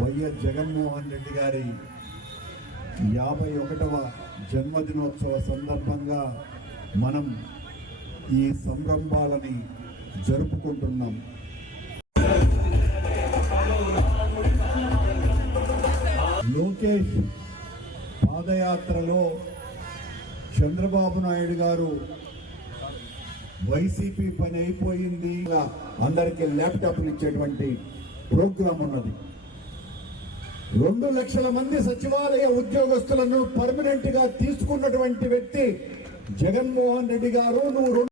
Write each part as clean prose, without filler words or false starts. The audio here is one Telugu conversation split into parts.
వైఎస్ జగన్మోహన్ రెడ్డి గారి 51వ జన్మదినోత్సవ సందర్భంగా మనం ఈ సంరంభాలని జరుపుకుంటున్నాం. లోకేష్ పాదయాత్రలో చంద్రబాబు నాయుడు గారు వైసీపీ పని అయిపోయింది, అందరికీ ల్యాప్టాప్లు ఇచ్చేటువంటి ప్రోగ్రాం ఉన్నది. 2 లక్షల మంది సచివాలయ ఉద్యోగస్తులను పర్మనెంట్ గా తీసుకున్నటువంటి వ్యక్తి జగన్మోహన్ రెడ్డి గారు. నువ్వు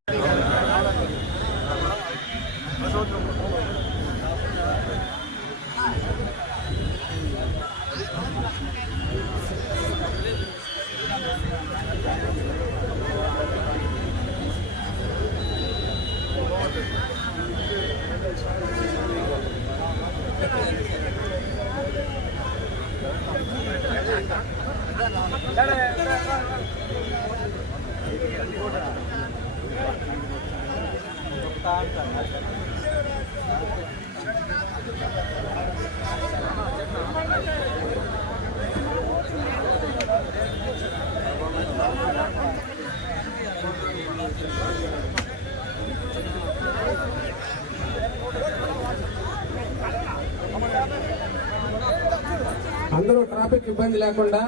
అందరూ ట్రాఫిక్ ఇబ్బంది లేకుండా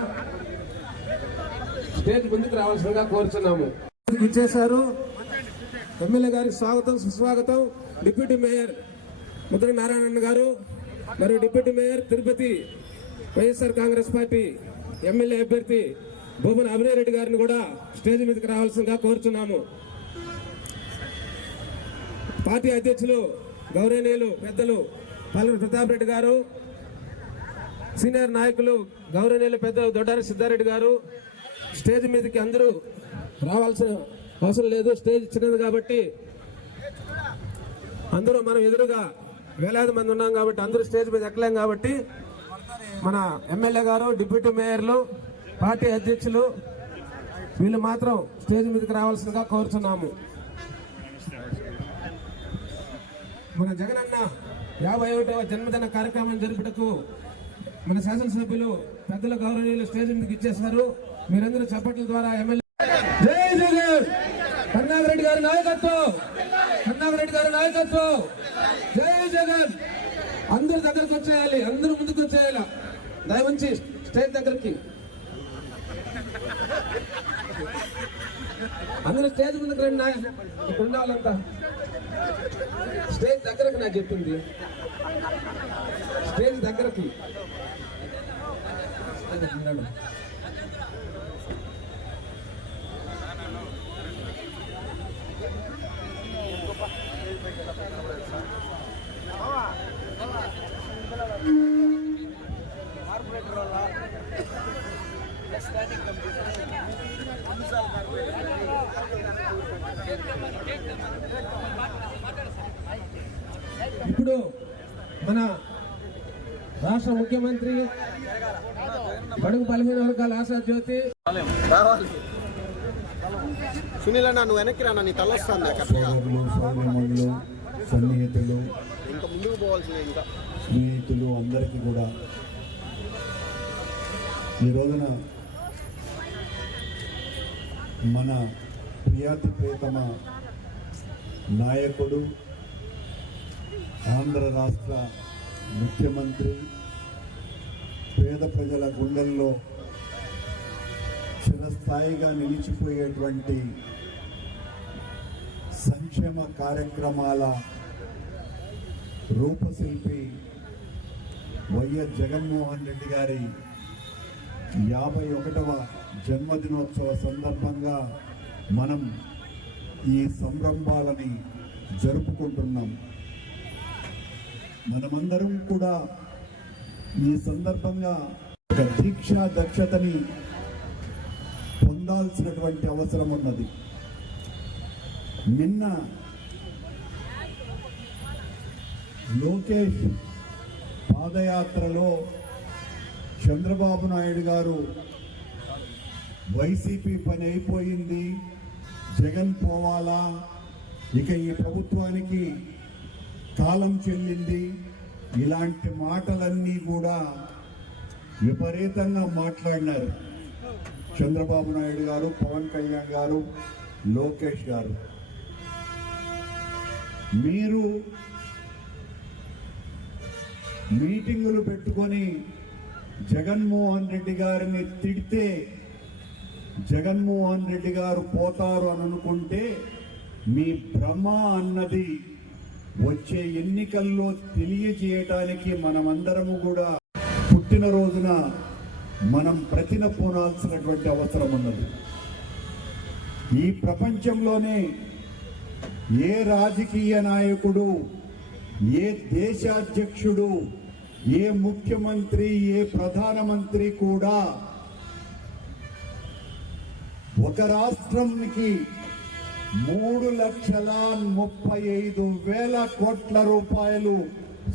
స్టేజ్ ముందుకు రావాల్సిందిగా కోరుచున్నాము. ఇచ్చేశారు. ఎమ్మెల్యే గారికి స్వాగతం సుస్వాగతం. డిప్యూటీ మేయర్ ముద్ర నారాయణ గారు మరియు deputy mayor Tirupati YSR Congress party MLA అభ్యర్థి భూమన అభినయరెడ్డి గారిని కూడా స్టేజ్ మీదకి రావాల్సిందిగా కోరుచున్నాము. పార్టీ అధ్యక్షులు గౌరవనీయులు పెద్దలు పల్లవి ప్రతాప్ రెడ్డి గారు, సీనియర్ నాయకులు గౌరవనీయులు పెద్దలు దొడ్డారి సిద్ధారెడ్డి గారు స్టేజ్ మీదకి అందరూ రావాల్సిన అవసరం లేదు. స్టేజ్ చిన్నది కాబట్టి అందరూ మనం ఎదురుగా వేలాది మంది ఉన్నాం కాబట్టి అందరూ స్టేజ్ మీద ఎక్కలేం కాబట్టి మన ఎమ్మెల్యే గారు, డిప్యూటీ మేయర్లు, పార్టీ అధ్యక్షులు వీళ్ళు మాత్రం స్టేజ్ మీదకి రావాల్సిందిగా కోరుచున్నాము. మన జగనన్న 51వ జన్మదిన కార్యక్రమం జరుపుటకు మన శాసనసభ్యులు పెద్దల గౌరవనీయులు స్టేజ్ మీదకి ఇచ్చేశారు. మీరందరూ చప్పట్ల ద్వారా ఎమ్మెల్యే జై జగన్ కరుణాకర్ గారి నాయకత్వం, కరుణాకర్ గారి నాయకత్వం, జై జగన్. అందరు దగ్గరకు వచ్చేయాలి, అందరూ ముందుకు వచ్చేయాలి. దయవుంచి స్టేజ్ దగ్గరికి అందరూ స్టేజ్ ముందుకు రండి. ఇక్కడ ఉన్న వాళ్ళంతా స్టేజ్ దగ్గరకు నాకు చెప్పింది, స్టేజ్ దగ్గరకి ఇప్పుడు మన రాష్ట్ర ముఖ్యమంత్రి బడుగు బలహీన వర్గాల ఆశా జ్యోతి సునీల్ అన్న నువ్వు వెనక్కి రానా, నీ తలొస్తాను. సన్నిహితులు ఇంకా ముందుకు పోవాల్సిందే. ఇంకా స్నేహితులు అందరికీ కూడా ఈ రోజున మన ప్రియాతి ప్రియతమ నాయకుడు, ఆంధ్ర రాష్ట్ర ముఖ్యమంత్రి, పేద ప్రజల గుండెల్లో చిరస్థాయిగా నిలిచిపోయేటువంటి సంక్షేమ కార్యక్రమాల రూపశిల్పి వైఎస్ జగన్మోహన్ రెడ్డి గారి 51వ జన్మదినోత్సవ సందర్భంగా మనం ఈ సంరంభాలని జరుపుకుంటున్నాం. మనమందరం కూడా ఈ సందర్భంగా ఒక దీక్షా దక్షతని పొందాల్సినటువంటి అవసరం ఉన్నది. నిన్న లోకేష్ పాదయాత్రలో చంద్రబాబు నాయుడు గారు వైసీపీ పని అయిపోయింది, జగన్ పోవాలా, ఇక ఈ ప్రభుత్వానికి కాలం చెల్లింది, ఇలాంటి మాటలన్నీ కూడా విపరీతంగా మాట్లాడినారు చంద్రబాబు నాయుడు గారు, పవన్ కళ్యాణ్ గారు, లోకేష్ గారు. మీరు మీటింగులు పెట్టుకొని జగన్మోహన్ రెడ్డి గారిని తిడితే జగన్మోహన్ రెడ్డి గారు పోతారు అని అనుకుంటే మీ భ్రమ అన్నది వచ్చే ఎన్నికల్లో తెలియజేయటానికి మనమందరము కూడా పుట్టినరోజున మనం ప్రతినపోనాల్సినటువంటి అవసరం ఉన్నది. ఈ ప్రపంచంలోనే ఏ రాజకీయ నాయకుడు, ఏ దేశాధ్యక్షుడు, ఏ ముఖ్యమంత్రి, ఏ ప్రధానమంత్రి కూడా ఒక రాష్ట్రానికి 3,35,000 కోట్ల రూపాయలు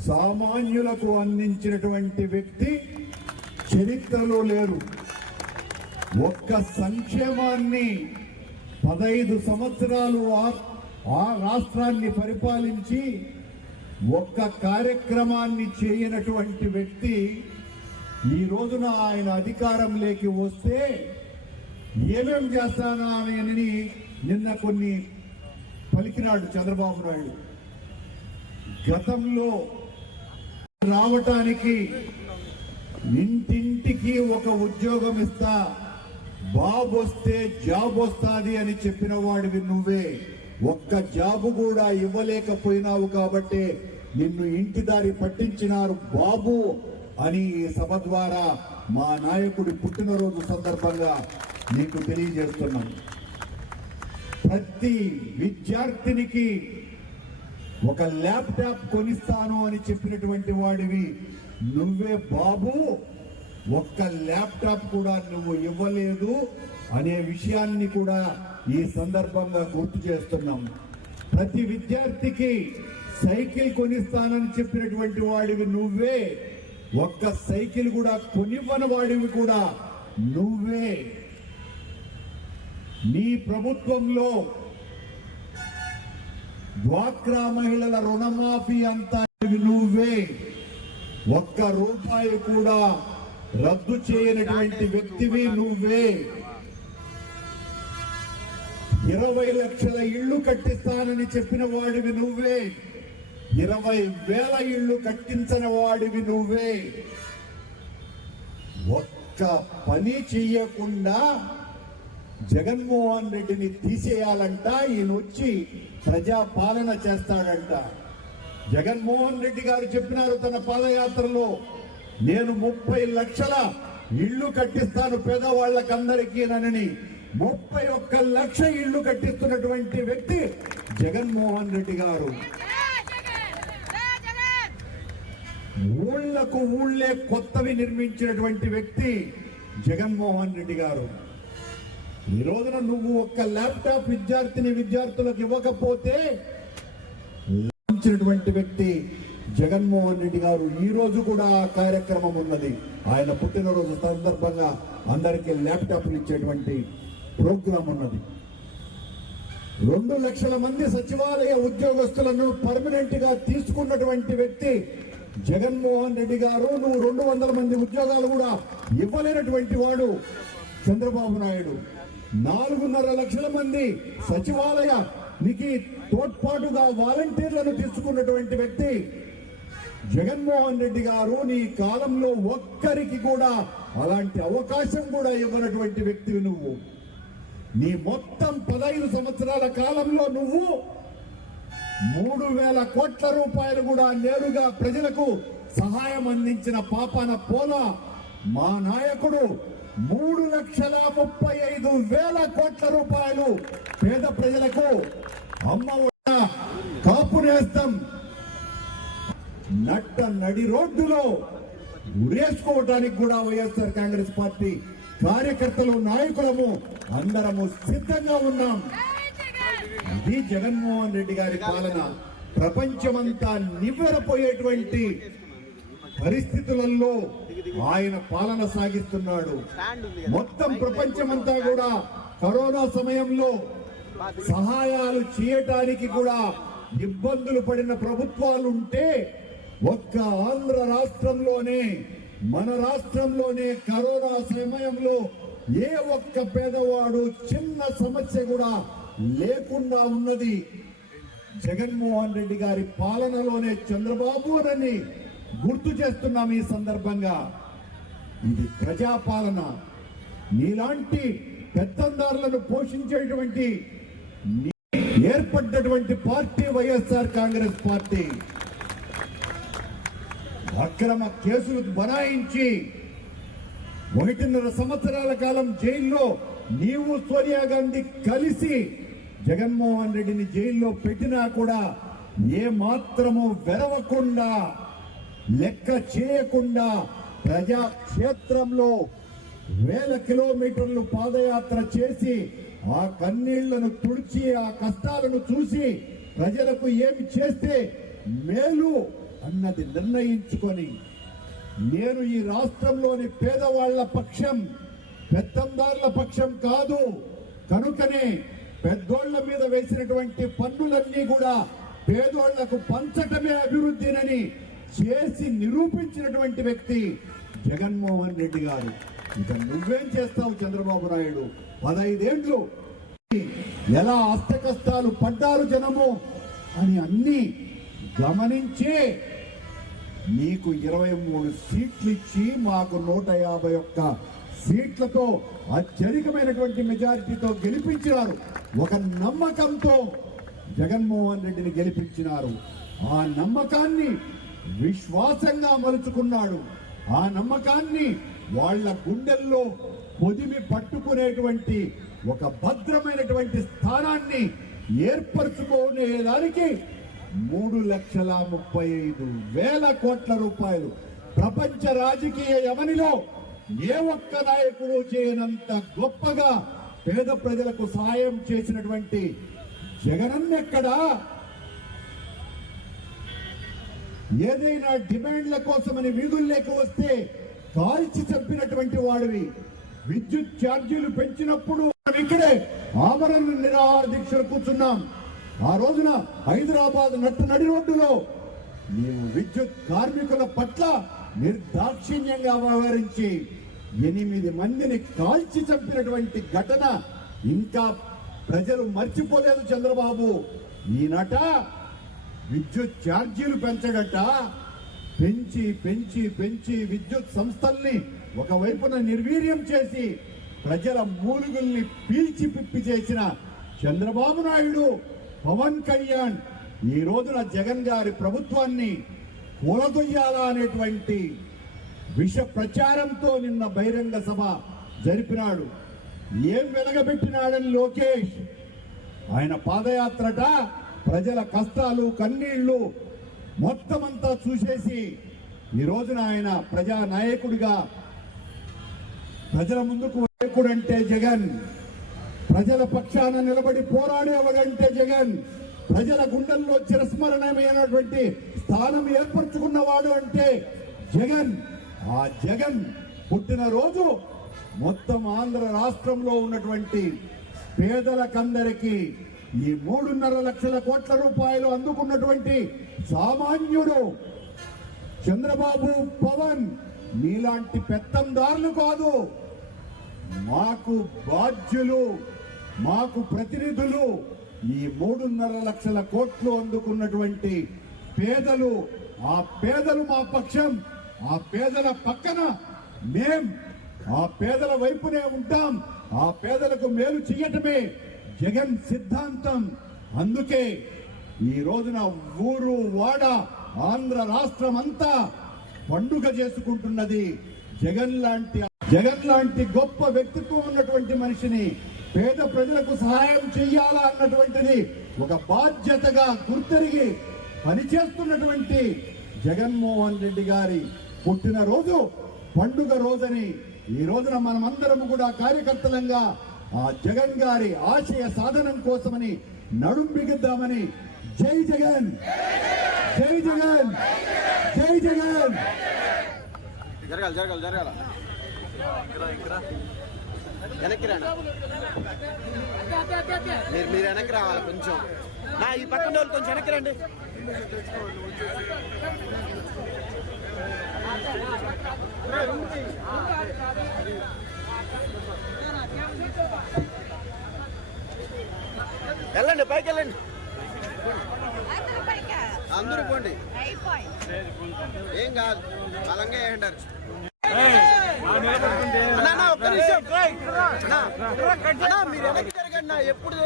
సామాన్యులకు అందించినటువంటి వ్యక్తి చరిత్రలో లేరు. ఒక్క సంక్షేమాన్ని 15 సంవత్సరాలు ఆ రాష్ట్రాన్ని పరిపాలించి ఒక్క కార్యక్రమాన్ని చేయనటువంటి వ్యక్తి ఈ రోజున ఆయన అధికారంలోకి వస్తే ఏమేం చేస్తానా అని నిన్న కొన్ని పలికినాడు చంద్రబాబు నాయుడు. గతంలో రావటానికి ఇంటింటికి ఒక ఉద్యోగం ఇస్తా, బాబు వస్తే జాబ్ వస్తాది అని చెప్పిన వాడివి నువ్వే. ఒక్క జాబు కూడా ఇవ్వలేకపోయినావు కాబట్టి నిన్ను ఇంటి దారి పట్టించినారు బాబు అని ఈ సభ ద్వారా మా నాయకుడి పుట్టినరోజు సందర్భంగా నీకు తెలియజేస్తున్నాం. ప్రతి విద్యార్థినికి ఒక ల్యాప్టాప్ కొనిస్తాను అని చెప్పినటువంటి వాడివి నువ్వే బాబు. ఒక్క ల్యాప్టాప్ కూడా నువ్వు ఇవ్వలేదు అనే విషయాన్ని కూడా ఈ సందర్భంగా గుర్తు చేస్తున్నాం. ప్రతి విద్యార్థికి సైకిల్ కొనిస్తానని చెప్పినటువంటి వాడివి నువ్వే. ఒక్క సైకిల్ కూడా కొనివ్వని వాడివి కూడా నువ్వే. నీ ప్రభుత్వంలో డ్వాక్రా మహిళల రుణమాఫీ అంతా నువ్వే. ఒక్క రూపాయి కూడా రద్దు చేయనటువంటి వ్యక్తివి నువ్వే. 20 లక్షల ఇళ్లు కట్టిస్తానని చెప్పిన వాడివి నువ్వే. 20,000 ఇళ్లు కట్టించని వాడివి నువ్వే. ఒక్క పని చెయ్యకుండా జగన్మోహన్ రెడ్డిని తీసేయాలంట. ఈయన వచ్చి ప్రజాపాలన చేస్తాడంట. జగన్మోహన్ రెడ్డి గారు చెప్పినారు తన పాదయాత్రలో, నేను 30 లక్షల ఇళ్లు కట్టిస్తాను పేదవాళ్లకందరికీనని. 31 లక్ష ఇళ్లు కట్టిస్తున్నటువంటి వ్యక్తి జగన్మోహన్ రెడ్డి గారు. ఊళ్లకు ఊళ్లే కొత్తవి నిర్మించినటువంటి వ్యక్తి జగన్మోహన్ రెడ్డి గారు. ఈ రోజున నువ్వు ఒక్క ల్యాప్టాప్ విద్యార్థులకు ఇవ్వకపోతే ఇచ్చినటువంటి వ్యక్తి జగన్మోహన్ రెడ్డి గారు. ఈ రోజు కూడా ఆ కార్యక్రమం ఉన్నది. ఆయన పుట్టినరోజు సందర్భంగా అందరికీ ల్యాప్టాప్లు ఇచ్చేటువంటి ప్రోగ్రాం ఉన్నది. 2 లక్షల మంది సచివాలయ ఉద్యోగస్తులను పర్మనెంట్ గా తీసుకున్నటువంటి వ్యక్తి జగన్మోహన్ రెడ్డి గారు. నువ్వు 200 మంది ఉద్యోగాలు కూడా ఇవ్వలేనటువంటి వాడు చంద్రబాబు నాయుడు. 4.5 లక్షల మంది సచివాలయానికి తోడ్పాటుగా వాలంటీర్లను తీసుకున్నటువంటి వ్యక్తి జగన్మోహన్ రెడ్డి గారు. నీ కాలంలో ఒక్కరికి కూడా అలాంటి అవకాశం కూడా ఇవ్వనటువంటి వ్యక్తివి నువ్వు. నీ మొత్తం 15 సంవత్సరాల కాలంలో నువ్వు 3,000 కోట్ల రూపాయలు కూడా నేరుగా ప్రజలకు సహాయం అందించిన పాపాన పోలా. మా నాయకుడు 3,35,000 కోట్ల రూపాయలు పేద ప్రజలకు అమ్మ కాపు నేస్తం నడి రోడ్డులో ఉరేసుకోవటానికి కూడా వైఎస్ఆర్ కాంగ్రెస్ పార్టీ కార్యకర్తలు, నాయకులము అందరము సిద్ధంగా ఉన్నాం. ఇది జగన్మోహన్ రెడ్డి గారి పాలన. ప్రపంచమంతా నివ్వెరపోయేటువంటి పరిస్థితులలో ఆయన పాలన సాగిస్తున్నాడు. మొత్తం ప్రపంచమంతా కూడా కరోనా సమయంలో సహాయాలు చేయటానికి కూడా ఇబ్బందులు పడిన ప్రభుత్వాలు ఉంటే ఒక్క ఆంధ్ర రాష్ట్రంలోనే, మన రాష్ట్రంలోనే కరోనా సమయంలో ఏ ఒక్క పేదవాడు చిన్న సమస్య కూడా లేకుండా ఉన్నది జగన్మోహన్ రెడ్డి గారి పాలనలోనే చంద్రబాబు అని గుర్తు చేస్తున్నాం. ఈ సందర్భంగా ఇది ప్రజాపాలన. నీలాంటి పెత్తందారులను పోషించేటువంటి ఏర్పడ్డటువంటి పార్టీ వైఎస్ఆర్ కాంగ్రెస్ పార్టీ. అక్రమ కేసులు బనాయించి 1.5 సంవత్సరాల కాలం జైల్లో నీవు సోనియా గాంధీ కలిసి జగన్మోహన్ రెడ్డిని జైల్లో పెట్టినా కూడా ఏ మాత్రము వెరవకుండా, లెక్క చేయకుండా ప్రజాక్షేత్రంలో వేల కిలోమీటర్లు పాదయాత్ర చేసి ఆ కన్నీళ్లను తుడిచి ఆ కష్టాలను చూసి ప్రజలకు ఏమి చేస్తే మేలు అన్నది నిర్ణయించుకొని, నేను ఈ రాష్ట్రంలోని పేదవాళ్ల పక్షం, పెత్తందారుల పక్షం కాదు, కనుకనే పెద్దోళ్ల మీద వేసినటువంటి పన్నులన్నీ కూడా పేదోళ్లకు పంచటమే అభివృద్ధినని చేసి నిరూపించినటువంటి వ్యక్తి జగన్మోహన్ రెడ్డి గారు. ఇక నువ్వేం చేస్తావు చంద్రబాబు నాయుడు? 15 ఏళ్లు ఎలా అష్టకష్టాలు పడ్డారు జనము అని అన్ని గమనించే నీకు 23 సీట్లు ఇచ్చి మాకు 151 సీట్లతో అత్యధికమైనటువంటి మెజారిటీతో గెలిపించినారు. ఒక నమ్మకంతో జగన్మోహన్ రెడ్డిని గెలిపించినారు. ఆ నమ్మకాన్ని విశ్వాసంగా మలుచుకున్నాడు. ఆ నమ్మకాన్ని వాళ్ళ గుండెల్లో పొదిమి పట్టుకునేటువంటి ఒక భద్రమైనటువంటి స్థానాన్ని ఏర్పరచుకునేదానికి 3,35,000 కోట్ల రూపాయలు ప్రపంచ రాజకీయ యవనిలో ఏ ఒక్క నాయకుడు చేయనంత గొప్పగా పేద ప్రజలకు సాయం చేసినటువంటి జగనన్నెక్కడా? ఏదైనా డిమాండ్ల కోసమని వీధుల్లోకి వస్తే కాల్చి చంపినటువంటి వాడివి. విద్యుత్ ఛార్జీలు పెంచినప్పుడు ఇక్కడే ఆమరణ నిరాహార దీక్షలు కూర్చున్నాం. ఆ రోజున హైదరాబాద్ నడి రోడ్డులో నీవు విద్యుత్ కార్మికుల పట్ల నిర్దాక్షిణ్యంగా వ్యవహరించి 8 మందిని కాల్చి చంపినటువంటి ఘటన ఇంకా ప్రజలు మర్చిపోలేదు చంద్రబాబు. ఈనట విద్యుత్ ఛార్జీలు పెంచడట, పెంచి పెంచి పెంచి విద్యుత్ సంస్థల్ని ఒకవైపున నిర్వీర్యం చేసి ప్రజల మూలుగుల్ని పీల్చి పిప్పి చేసిన చంద్రబాబు నాయుడు, పవన్ కళ్యాణ్ ఈ రోజున జగన్ గారి ప్రభుత్వాన్ని కూలదొయ్యాలా అనేటువంటి విష ప్రచారంతో నిన్న బహిరంగ సభ జరిపినాడు. ఏం వెలగబెట్టినాడని లోకేష్ ఆయన పాదయాత్రట ప్రజల కష్టాలు కన్నీళ్లు మొత్తమంతా చూసేసి ఈ రోజున ఆయన ప్రజా నాయకుడిగా ప్రజల ముందుకు నాయకుడంటే జగన్, ప్రజల పక్షాన నిలబడి పోరాడేవాడంటే జగన్, ప్రజల గుండెల్లో చిరస్మరణమైనటువంటి స్థానం ఏర్పరచుకున్నవాడు అంటే జగన్. ఆ జగన్ పుట్టినరోజు మొత్తం ఆంధ్ర రాష్ట్రంలో ఉన్నటువంటి పేదలకందరికీ ఈ 3.5 లక్షల కోట్ల రూపాయలు అందుకున్నటువంటి సామాన్యుడు చంద్రబాబు, పవన్ మీలాంటి పెత్తందారులు కాదు, మాకు బాధ్యులు, మాకు ప్రతినిధులు. ఈ 3.5 లక్షల కోట్లు అందుకున్నటువంటి పేదలు, ఆ పేదలు మా పక్షం, ఆ పేదల పక్కన మేం ఆ పేదల వైపునే ఉంటాం. ఆ పేదలకు మేలు చేయటమే జగన్ సిద్ధాంతం. అందుకే ఈ రోజున ఊరు వాడ ఆంధ్ర రాష్ట్రం అంతా పండుగ చేసుకుంటున్నది. జగన్ లాంటి గొప్ప వ్యక్తిత్వం ఉన్నటువంటి మనిషిని పేద ప్రజలకు సహాయం చెయ్యాలా అన్నటువంటిది ఒక బాధ్యతగా గుర్తెరిగి పనిచేస్తున్నటువంటి జగన్మోహన్ రెడ్డి గారి పుట్టినరోజు పండుగ రోజని ఈ రోజున మనమందరం కూడా కార్యకర్తలంగా ఆ జగన్ గారి ఆశయ సాధనం కోసమని నడుం బిగిద్దామని. జై జగన్, జై జగన్, జై జగన్. జరగాలి జరగాలి జరగాల వెనక్కి రండి, మీరు వెనక్కి రావాలి కొంచెం. ఈ పక్కన వాళ్ళు కొంచెం వెనక్కి రండి. వెళ్ళండి పైకి వెళ్ళండి అందరూ పోండి ఏం కాదు బలంగా వేయంటారు ఒక్క నిమిషం అన్నా, మీరు వెనక్కి జరగండి ఎప్పుడు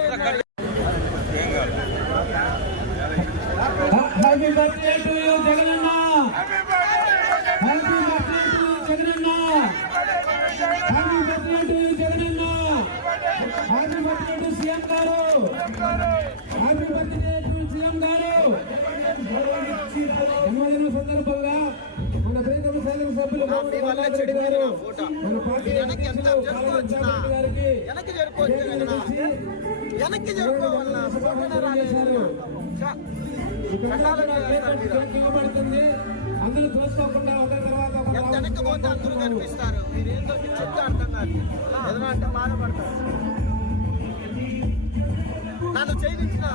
happy birthday to you Jagananna. Happy birthday to you Jagananna. Happy birthday to you Jagananna. Happy birthday to CM గారు. హ్యాపీ బర్త్డే టు సీఎం గారు. జన్మదిన సందర్భంగా మన ప్రీతమ శాసన సభ్యులు మీ వల్ల చెడిపోయిన ఫోటో మన పార్టీ వెనక్కి ఎంత జరుపుకోవచ్చు గారికి వెనక్కి జరుపుకోవచ్చు వెనక్కి జరుపుకోవాలన్నా పడుతుంది. అందరూ చూసుకోకుండా ఒకరి తర్వాత ఎంత వెనక్కి పోతే అందరూ కనిపిస్తారు. మీరు ఏంటో మీరు చెప్తే అర్థం కాదు. ఏదైనా అంటే బాధపడతారు. నన్ను చేయించిన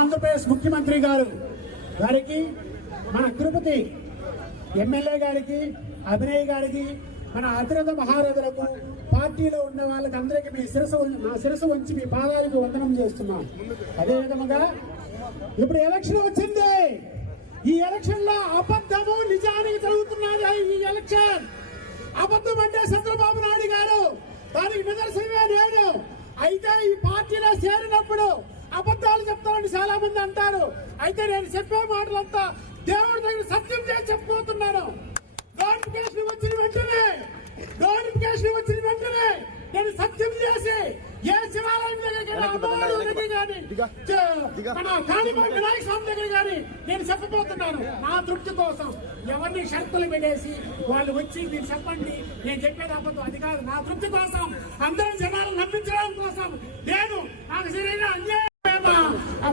ఆంధ్రప్రదేశ్ ముఖ్యమంత్రి గారికి మన తిరుపతి ఎమ్మెల్యే గారికి అభినయ్ గారికి మన అతిరథ మహారథులకు పార్టీలో ఉన్న వాళ్ళకి అందరికీ నా శిరస్సు వంచి మీ పాదాలకు వందనం చేస్తున్నాం. అదే విధముగా ఇప్పుడు ఎలక్షన్ వచ్చింది. ఈ ఎలక్షన్ లో అబద్ధము నిజానికి జరుగుతున్నది. ఈ ఎలక్షన్ అబద్ధం అంటే చంద్రబాబు నాయుడు గారు, దానికి నిదర్శనమే నేను. అయితే ఈ పార్టీలో చేరినప్పుడు అబద్ధాలు చెప్తారని చాలా మంది అంటారు. అయితే నేను చెప్పే మాటలంతా దేవుడి దగ్గర సత్యం చేసి చెప్పబోతున్నాను. నోటిఫికేషన్ వచ్చిన వెంటనే నేను సత్యం చేసి ఏ శివాలయం దగ్గర మన కాళీమాత వినాయక స్వామి దగ్గర కానీ నేను చెప్పబోతున్నాను. నా తృప్తి కోసం ఎవరిని షరతులు పెట్టేసి వాళ్ళు వచ్చి మీరు చెప్పండి, నేను చెప్పేది అబద్ధం, అది కాదు. నా తృప్తి కోసం, అందరూ జనాలు నమ్మించడం కోసం నేను నాకు సరైన అన్యాయం.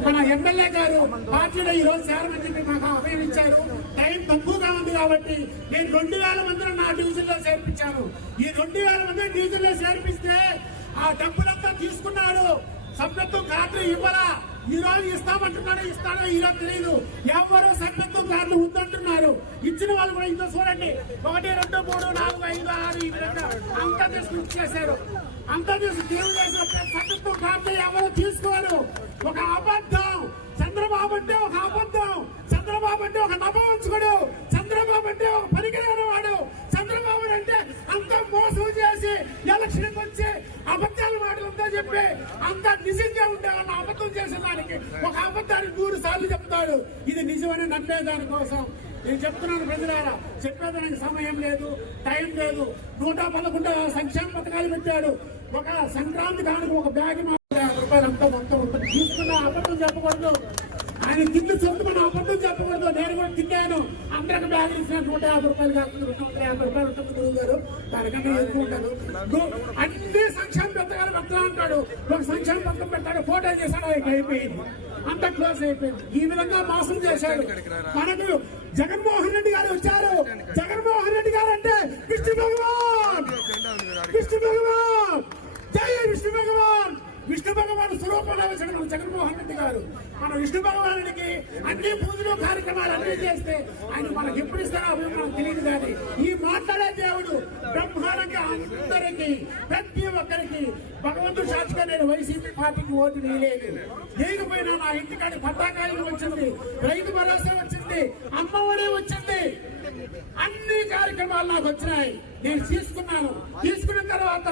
మన ఎమ్మెల్యే గారు పార్టీలో ఈ రోజు చేరమని చెప్పి మాకు అభయం ఇచ్చారు. టైం తక్కువగా ఉంది కాబట్టి నేను 2000 మందిని నా డివిజన్ లో చేర్పించాను. ఈ 2000 మందిని డివిజన్ లో చేర్పిస్తే ఆ డబ్బులంతా తీసుకున్నాడు. సభ్యత్వం కార్డు ఇవ్వరా, ఈ రోజు ఇస్తామంటున్నాడు, ఇస్తాడో ఈ రోజు తెలియదు. ఎవరు సభ్యత్వం కార్డు ఉందంటున్నారు. ఇచ్చిన వాళ్ళు కూడా ఇంత చూడండి, 1, 2, 3, 4, 5, 6 ఈ విధంగా అంతా తీసుకుని ఇచ్చేశారు. అంతా తెలుగుదేశం సభ్యత్వం కార్డు ఎవరు తీసుకోరు. ఒక అబద్ధం. చంద్రబాబు అంటే ఒక అబద్ధం. చంద్రబాబు అంటే ఒక నభవంచుకుడు. చంద్రబాబు అంటే ఒక పనికిరాని వాడు. చంద్రబాబు అంటే అంత మోసం చేసి ఎలక్షన్ వచ్చి అబద్ధాలు మాటలంతా చెప్పి అంత నిజంగా ఉండేవాళ్ళని అబద్ధం చేసే దానికి ఒక అబద్ధాన్ని 3 సార్లు చెప్తాడు. ఇది నిజమని నమ్మే దానికోసం నేను చెప్తున్నాను. ప్రజలారా, చెప్పేదానికి సమయం లేదు, టైం లేదు. 111 సంక్షేమ పథకాలు పెట్టాడు. ఒక సంక్రాంతి కానుక ఒక బ్యాగ్ రూపాయలు అంతా మొత్తం తీసుకున్న అబద్ధం చెప్పకూడదు. ఆయన తిండి సొంతమని అబద్ధం చెప్పకూడదు. నేను కూడా తిన్నాను. అందరికి బ్యాగ్ ఇచ్చిన 150 రూపాయలు కాకుండా 250 రూపాయలు ఉంటుంది గురువు గారు, దానికన్నా ఎక్కువ ఉంటాను. అన్ని సంక్షేమ పథకాలు పెడతా ఉంటాడు. ఒక సంక్షేమ పథకం పెట్టాడు, ఫోటో చేశాడు, అయిపోయింది, అంత క్లోజ్ అయిపోయింది. ఈ విధంగా మోసం చేశాడు. మనకు జగన్మోహన్ రెడ్డి గారు వచ్చారు. జగన్మోహన్ రెడ్డి గారు అంటే విష్ణు భగవాన్. జై విష్ణు భగవాన్. విష్ణు భగవాన్ స్వరూపంలో వచ్చిన మన జగన్మోహన్ రెడ్డి గారు, మన విష్ణు భగవానుడికి అన్ని పూజలు కార్యక్రమాలు అన్ని చేస్తే ఆయన మనకి ఎప్పుడు ఇస్తారో అవి మనకు తెలియదు. కానీ ఈ మాట్లాడే దేవుడు బ్రహ్మాండంగా అందరికీ ప్రతి ఒక్కరికి భగవంతుడు సాక్షిగా నేను వైసీపీ పార్టీకి ఓటు వేయలేదు. వేయకపోయినా నా ఇంటికాడి పట్టాకాయలు వచ్చింది, రైతు భరోసా వచ్చింది, అమ్మఒడి వచ్చింది, అన్ని కార్యక్రమాలు నాకు వచ్చినాయి. నేను తీసుకున్నాను. తీసుకున్న తర్వాత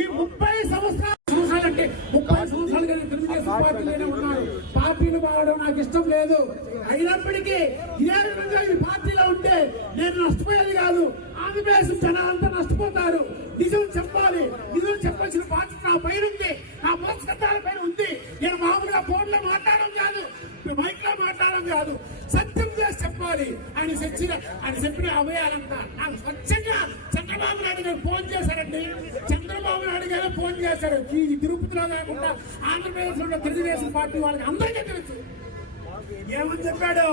ఈ 30 సంవత్సరాలంటే 30 సంవత్సరాలుగా తెలుగుదేశం పార్టీలోనే ఉన్నాను. పార్టీలు మారడం నాకు ఇష్టం లేదు. అయినప్పటికీ ఇదే విధంగా ఈ పార్టీలో ఉంటే నేను నష్టపోయేది కాదు. ఆంధ్రప్రదేశ్ జనాలంతా నష్టపోతారు. నిజం చెప్పాలి. నిజం చెప్పాల్సిన బాధ్యత నా పైన ఉంది, నా పురస్కారాల పైన ఉంది. నేను మామూలుగా ఫోన్లో మాట్లాడడం కాదు, మైక్ లో మాట్లాడడం కాదు, సత్యం చేసి చెప్పాలి. ఆయన చెప్పిన అభయాలంతా నాకు స్వచ్ఛంగా చంద్రబాబు నాయుడు గారు ఫోన్ చేశారండి. చంద్రబాబు నాయుడు గారు ఫోన్ చేశారు. ఈ తిరుపతిలో కాకుండా ఆంధ్రప్రదేశ్ లో తెలుగుదేశం పార్టీ వాళ్ళకి అందరికీ తెలుసు. ఏమని చెప్పాడు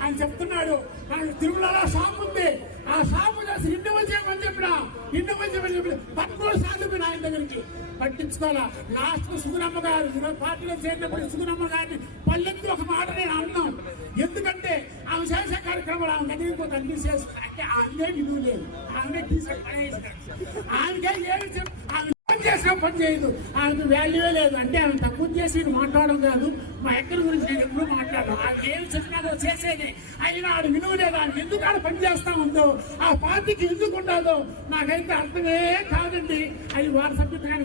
ఆయన చెప్తున్నాడు. నాకు తిరుమలలో షాప్ ఉంది, ఆ షాపు చేసి ఇండివల్ చేయమని చెప్పిన 13 సార్లు ఆయన దగ్గరికి పట్టించుకోవాలా. లాస్ట్ సుగుణమ్మ గారు పార్టీలో చేరినప్పుడు సుగుణమ్మ గారిని పల్లెత్తి ఒక మాట నేను అన్నాను. ఎందుకంటే ఆమె చేసే కార్యక్రమాలు ఆమె దగ్గరికి అన్ని చేసి అంటే ఆమె విలువ లేదు, ఆమె ఆమెకే ఏమి ఆమె చేసిన పని చేయదు, ఆమెకు వాల్యూవే లేదు. అంటే ఆమె తక్కువ చేసి మాట్లాడడం కాదు, మా ఎక్కడి గురించి నేను ఎప్పుడు మాట్లాడను. ఆమె ఏమి చెప్పినాదో చేసేది. అయినా ఆడు విలువ లేదు. ఆమె ఎందుకు ఆడ పని చేస్తా ఉందో, ఆ పార్టీకి ఎందుకు ఉండదో నాకైతే అర్థమే కాదండి. అది వారి సభ్యతగాని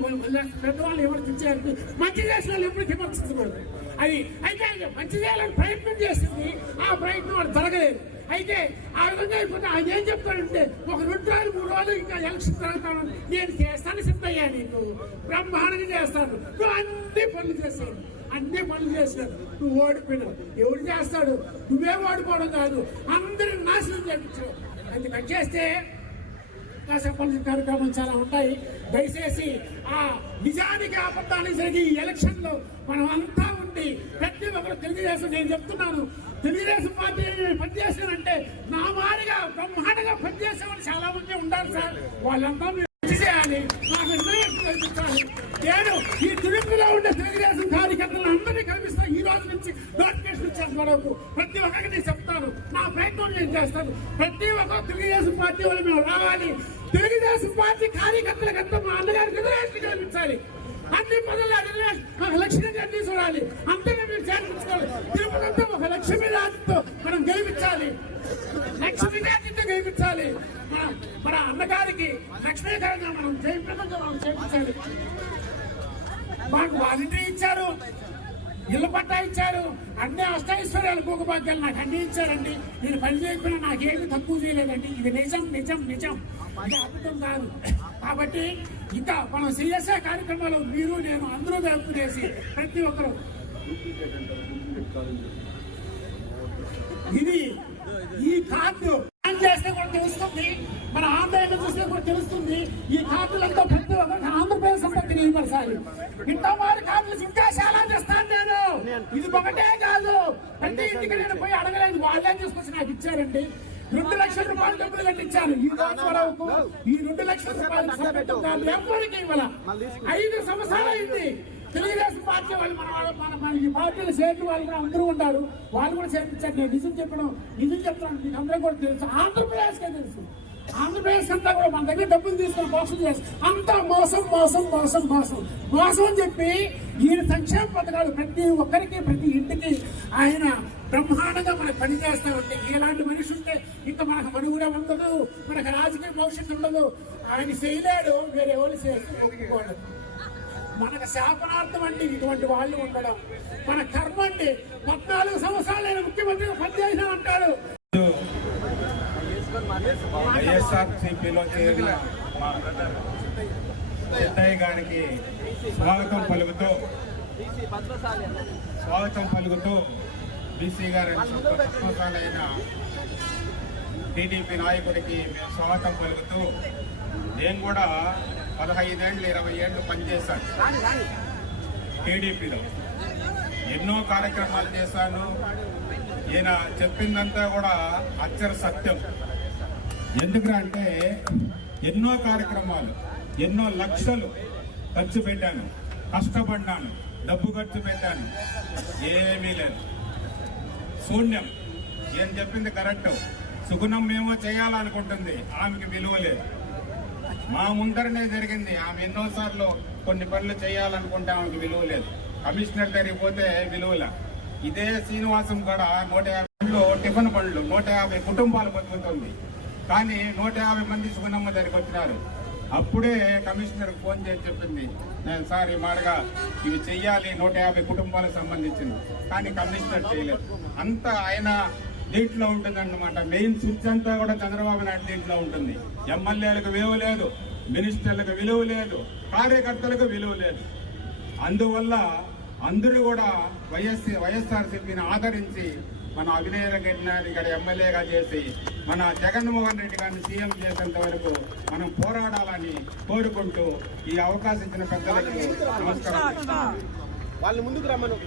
పెద్దవాళ్ళు ఎవరికి ఇచ్చేది. మంచి చేసిన వాళ్ళు ఎప్పుడు విమర్శించకూడదు. అది అయితే మంచి చేయాలని ప్రయత్నం చేసింది, ఆ ప్రయత్నం వాడు జరగలేదు. అయితే ఆ విధంగా అయిపోతే ఆయన ఏం చెప్తాడంటే ఒక 2 రోజులు 3 రోజులు ఇంకా ఎలక్షన్ జరుగుతాను, నేను చేస్తాను, సిద్ధయ్యా నీకు బ్రహ్మాండంగా చేస్తాను, నువ్వు అన్ని పనులు చేశాడు, అన్ని పనులు చేశాడు, నువ్వు ఓడిపోయినావు. ఎవడు చేస్తాడు? నువ్వే ఓడిపోవడం కాదు, అందరిని నాశనం చేయించావు. అది కట్ చేస్తే చెప్పాల్సిన కార్యక్రమాలు చాలా ఉంటాయి. దయచేసి ఆ నిజానికి అబద్ధానికి జరిగి ఈ ఎలక్షన్ లో మనం అంతా ఉండి ప్రతి ఒక్కరు తెలుగుదేశం, నేను చెప్తున్నాను తెలుగుదేశం పార్టీ పనిచేస్తానంటే నా మారిగా బ్రహ్మాండంగా పనిచేసేవాళ్ళు చాలా మంది ఉండాలి సార్. వాళ్ళంతా మీరు చేయాలి, నాకు నిర్ణయం కల్పించాలి. నేను ఈ తిరుపతిలో ఉండే తెలుగుదేశం కార్యకర్తలను అందరినీ కల్పిస్తాను. ఈ రోజు నుంచి నోటిఫికేషన్ ఇచ్చేంత వరకు ప్రతి ఒక్కరికి నేను చెప్తాను, నా ప్రయత్నం నేను చేస్తాను. ప్రతి ఒక్కరు తెలుగుదేశం పార్టీ వాళ్ళు మేము రావాలి. తెలుగుదేశం పార్టీ కార్యకర్తలకంతా మా అన్నగారికి రిజర్వేషన్ కల్పించాలి. అన్ని పనులు ఒక లక్ష్యంగా చూడాలి. అంతగా మీరు చేర్పించుకోవాలి. తిరుపతి అంతా ఒక లక్ష్యం మీద మనం గెలిపించాలి, లక్ష్మీదేవితో గెలిపించాలి. మన అన్నగారికి లక్ష్మీకరంగా మనం జయప్రదంగా మనం చేయించాలి. మాకు వాలంటీర్ ఇచ్చారు, ఇళ్ల పట్టా ఇచ్చారు, అన్ని అష్టైశ్వర్యాలు భూగభాగ్యాలు నాకు అన్ని ఇచ్చారండి. నేను పని చేయకపోయినా నాకేమి తక్కువ చేయలేదండి. ఇది నిజం నిజం నిజం, ఇది అబద్ధం కాదు. కాబట్టి ఇంకా మనం చేసే కార్యక్రమాలు మీరు నేను అందరూ జరుపుకునేసి ప్రతి ఒక్కరు ఇది ఈ కార్డు చేస్తే కూడా తెలుస్తుంది, మన ఆన్లైన్ చూస్తే కూడా తెలుస్తుంది. ఈ కార్డులంతా ప్రతి ఒక్కరికి ఆంధ్రప్రదేశ్ అంతా తెలియపరచాలి. ఇంత వారి కార్డులు ఇంకా చాలా చేస్తాను నేను. ఇది ఒకటే కాదు, ప్రతి ఇంటికి నేను పోయి అడగలేదు, వాళ్ళే తీసుకొచ్చి నాకు ఇచ్చారండి. 2 లక్షల రూపాయలు డబ్బులు కట్టించాను. ఈ రోజు వరకు ఈ 2 లక్షల రూపాయలు ఎవరికి ఇవ్వాల. 5 సంవత్సరాలు అయింది. తెలుగుదేశం పార్టీ వాళ్ళు మన ఈ పార్టీలు చేతి వాళ్ళు కూడా అందరూ ఉన్నారు, వాళ్ళు కూడా చేర్పించారు. నేను నిజం చెప్తున్నాను మీకు అందరూ కూడా తెలుసు, ఆంధ్రప్రదేశ్కే తెలుసు. ఆంధ్రప్రదేశ్ అంతా కూడా మన దగ్గర డబ్బులు తీసుకొని మోసం చేస్తారు. అంతా మోసం మోసం మోసం మోసం మోసం అని చెప్పి ఈయన సంక్షేమ పథకాలు ప్రతి ఒక్కరికి ప్రతి ఇంటికి ఆయన బ్రహ్మాండంగా మనకు పనిచేస్తా ఉంటే, ఇలాంటి మనిషి ఉంటే ఇంకా మనకు మనుగడ ఉండదు, మనకు రాజకీయ భవిష్యత్తు ఉండదు. ఆయన చేయలేడు, వేరే వాళ్ళు చేస్తే ఒప్పుకోవడం మనకు శాపనార్థం అండి. ఇటువంటి వాళ్ళు ఉండడం మన కర్మ అండి. 14 సంవత్సరాలు ఆయన ముఖ్యమంత్రిగా పనిచేసినా అంటాడు. వైఎస్ఆర్సీపీలో చేరిన మా బ్రదర్ సిద్ధయ్య గారికి స్వాగతం పలుకుతూ బీసీ గారి సంవత్సరాలైన టీడీపీ నాయకుడికి మేము స్వాగతం పలుకుతూ, నేను కూడా 15 ఏళ్ళు 20 ఏళ్ళు పనిచేశాను టీడీపీలో. ఎన్నో కార్యక్రమాలు చేశాను. ఈయన చెప్పిందంతా కూడా అక్షర సత్యం. ఎందుకంటే ఎన్నో కార్యక్రమాలు, ఎన్నో లక్షలు ఖర్చు పెట్టాను, కష్టపడ్డాను, డబ్బు ఖర్చు పెట్టాను, ఏమీ లేదు. శూన్యం. ఏం చెప్పింది కరెక్ట్. సుగుణం ఏమో చేయాలనుకుంటుంది, ఆమెకి విలువ లేదు. మా ముందరనే జరిగింది. ఆమె ఎన్నోసార్లు కొన్ని పనులు చేయాలనుకుంటే ఆమెకి విలువ లేదు. కమిషనర్ దగ్గరికి పోతే విలువల. ఇదే శ్రీనివాసం కూడా 150 బండ్లు, టిఫిన్ బండ్లు, 150 కుటుంబాలు బతుకుతుంది. కానీ 150 మంది సుగుణమ్మ దగ్గరికి వచ్చినారు. అప్పుడే కమిషనర్ ఫోన్ చేసి చెప్పింది, నేను సార్ ఈ మాటగా ఇవి చెయ్యాలి, 150 కుటుంబాలకు సంబంధించింది. కానీ కమిషనర్ చేయలేదు. అంతా ఆయన దీంట్లో ఉంటుందన్నమాట. మెయిన్ స్విచ్ అంతా కూడా చంద్రబాబు నాయుడు దీంట్లో ఉంటుంది. ఎమ్మెల్యేలకు విలువ లేదు, మినిస్టర్లకు విలువ లేదు, కార్యకర్తలకు విలువ లేదు. అందువల్ల అందరూ కూడా వైఎస్ఆర్సీపీని ఆదరించి మన అభినయ రెడ్డి గారి ఎమ్మెల్యేగా చేసి మన జగన్మోహన్ రెడ్డి గారిని సీఎం చేసేంత వరకు మనం పోరాడాలని కోరుకుంటూ ఈ అవకాశం ఇచ్చిన పెద్దలకు నమస్కారం. వాళ్ళు ముందుకు రమ్మను.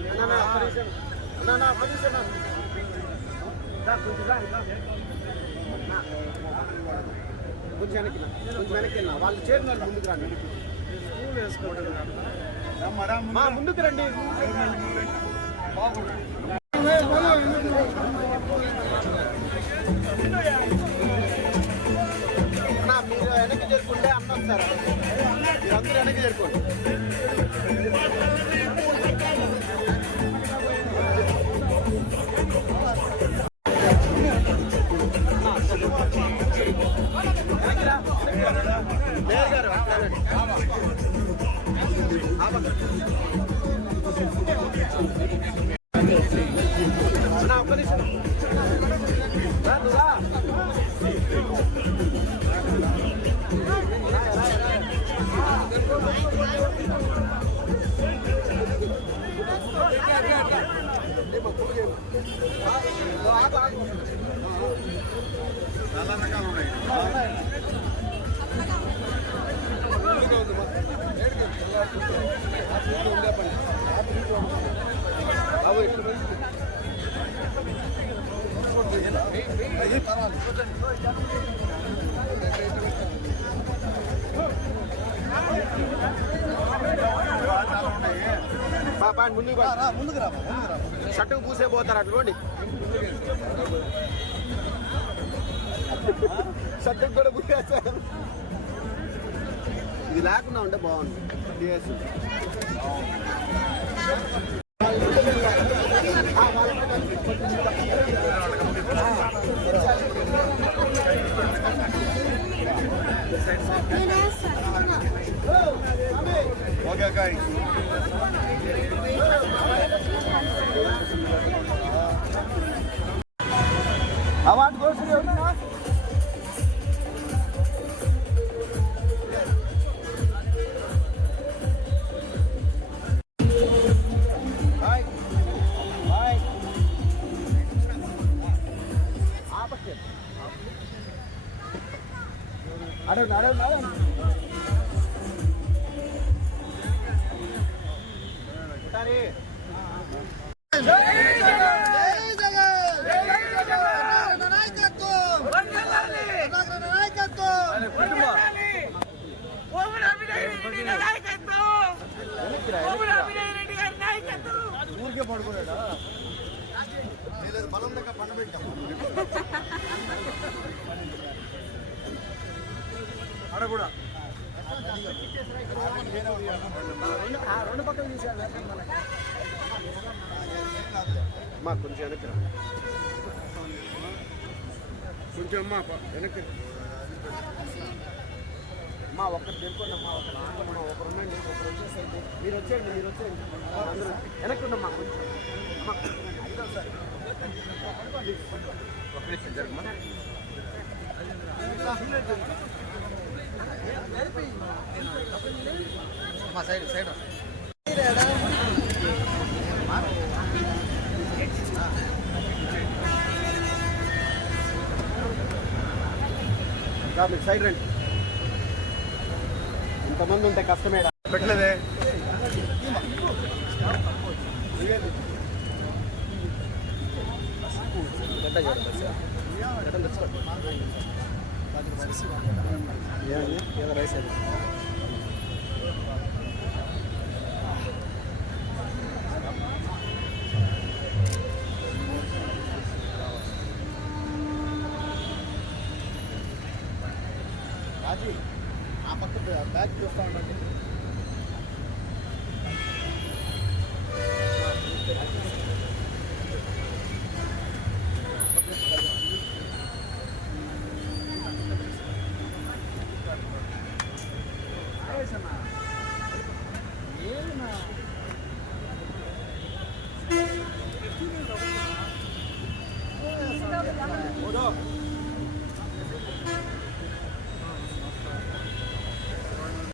కొంచెం వెనక్కి వాళ్ళు చేరిన ముందుకు రండి. మా ముందుకు రండి. మీరు వెనక్కి చేరుకుంటే అన్న వస్తారు. మీరందరూ వెనక్కి చేరుకోండి. ముందుకు రా. షట్టుకు పూసే పోతారు అట్లుండి. షట్టుకు కూడా పూసేస్తారు. ఇది లేకుండా ఉంటే బాగుంది. Okay guy. అవార్డు కోసం ఎవరున్నా అడగండి. ఊరికే పడుకోలేదా? బలం దగ్గర పండ పెట్టాం. అక్కడ కూడా రెండు పక్కన తీసారు. మా కొంచెం వెనక్కి కొంచెం అమ్మా వెనక్కి మా ఒక్కటి తెలుసుకోండి అమ్మా. ఒకరు ఉండండి, ఒకరు వచ్చేసరికి మీరు వచ్చేయండి అందరూ వెనక్కి ఉండమ్మా. కొంచెం ఒక నిమిషం జరగమ్మా. మా సైడ్ మీరు సైడ్ రండి. ఇంతమంది ఉంటే కష్టమే. పెట్టలేదే రైస్ రాజీ ఆ పక్క బ్యాగ్ చూస్తూ ఉండండి. ఏనా